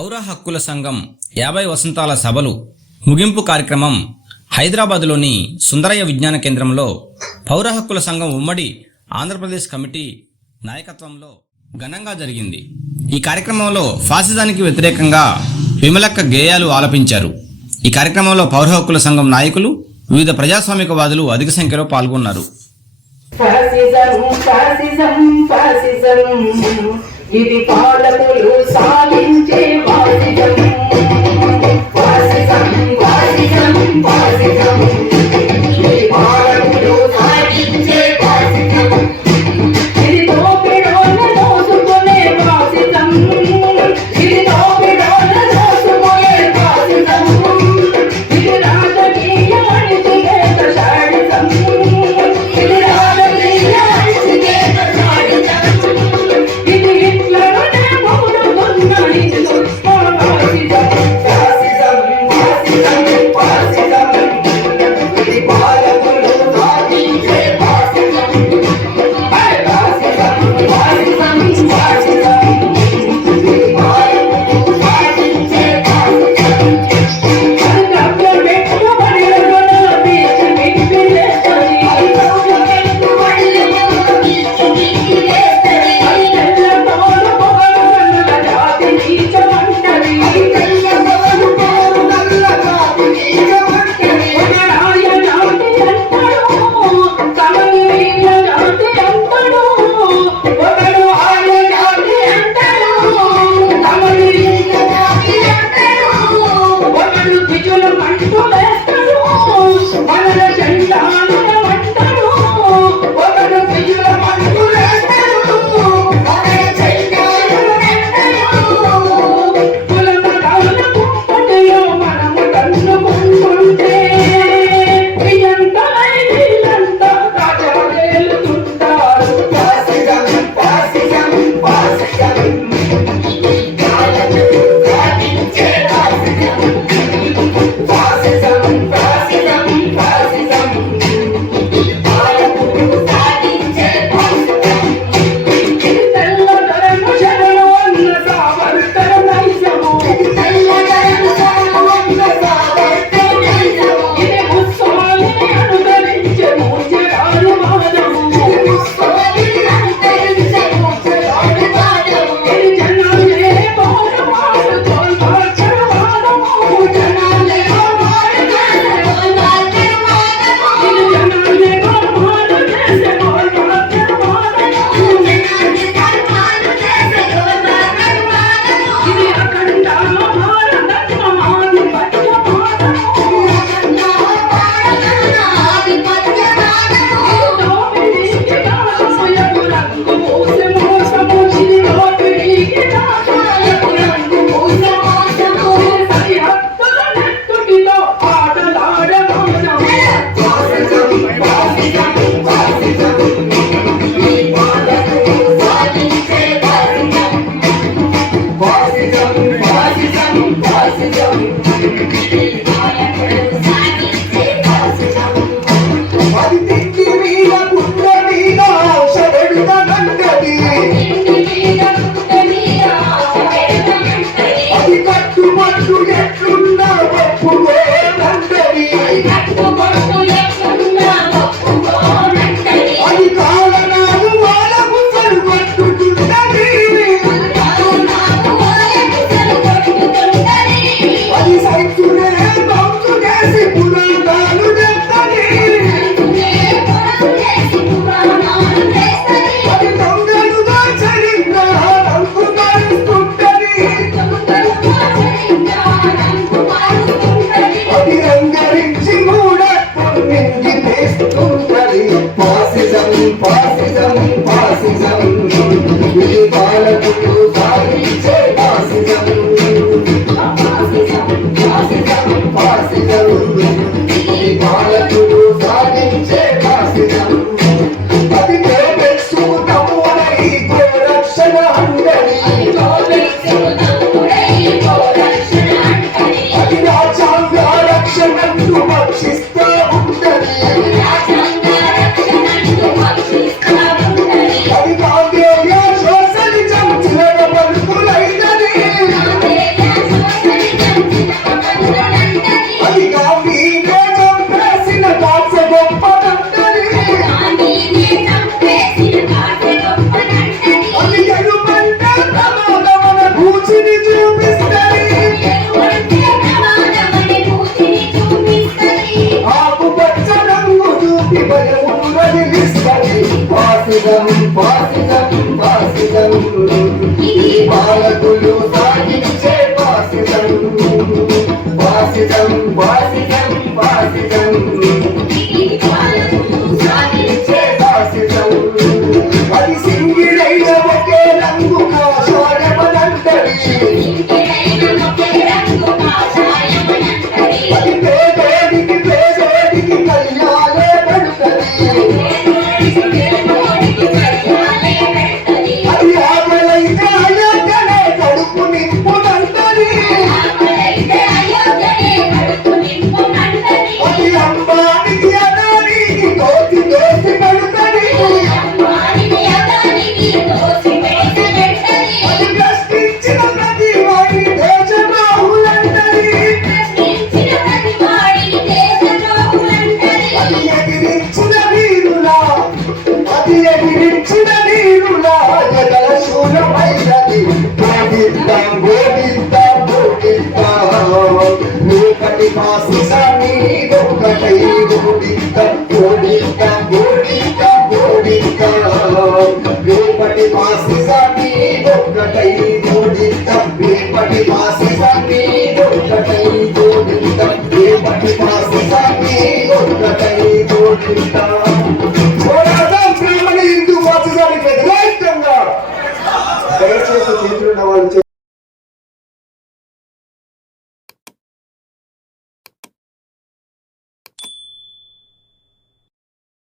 పౌర హక్కుల సంఘం 50 వసంతాల సభలు ముగింపు కార్యక్రమం హైదరాబాదులోని సుందరయ్య విజ్ఞాన కేంద్రంలో పౌర హక్కుల సంఘం ఉమ్మడి ఆంధ్రప్రదేశ్ కమిటీ నాయకత్వంలో ఘనంగా జరిగింది. ఈ కార్యక్రమంలో ఫాసిజానికి వ్యతిరేకంగా విమలక్క గేయాలు ఆలపించారు. ఈ కార్యక్రమంలో పౌర హక్కుల సంఘం నాయకులు, వివిధ ప్రజాస్వామికవాదులు అధిక సంఖ్యలో పాల్గొన్నారు. ఇది పాలకులు సాధించే ఫాసిజం, ఫాసిజం, ఫాసిజం, ఫాసిజం. ఇది పాలకులు సాధించే ఫాసిజం. ఇది దోపిడోళ్ళ దోసుకునే ఫాసిజం. ఇది దోపిడోళ్ళ దోసుకునే ఫాసిజం. ఇది రాజకీయ అణిచివేత శాడిజం. ఇది రాజకీయ అణిచివేత శాడిజం. కదిలిస్తది ఫాసిజం ఫాసిజం ఫాసిజం ఈ పాలకులు సాగించే ఫాసిజం ఫాసిజం ఫాసిజం ఫాసిజం సాగించే ఫాసిజం అది సింగిలైన ఒకే రంగు కాషాయమనంటది అది పేదోడికి పేదోడికి కళ్యాణే పెడుతది అది ఆకలైతే అయోధ్యనే కడుపు నింపునంటది అది అంబానికి అదానికి దోచి దోచి పెడుతది అది ప్రశ్నించిన ప్రతి వాడి దేశద్రోహులంటది అది ఎగిరించిన వీరులా అది ఎగిరించిన వీరులా జగల శూలమైనది బోధిద్దాం బోధిద్దాం బోధిద్దాం రేపటి ఫాసిజాన్ని ఒక్కటై బోధిద్దాం బోధిద్దాం బోధిద్దాం బోధిద్దాం రేపటి ఫాసిజాన్ని ఒక్కటై బోధిద్దాం రేపటి ఫాసిజాన్ని ఒక్కటై బోధిద్దాం రేపటి ఫాసిజాన్ని ఒక్కటై బోధిద్దాం పోరాటం ప్రేమని హిందూ ఫాసిజానికి వ్యతిరేకంగా దయచేసి చేతులున్న వాళ్ళు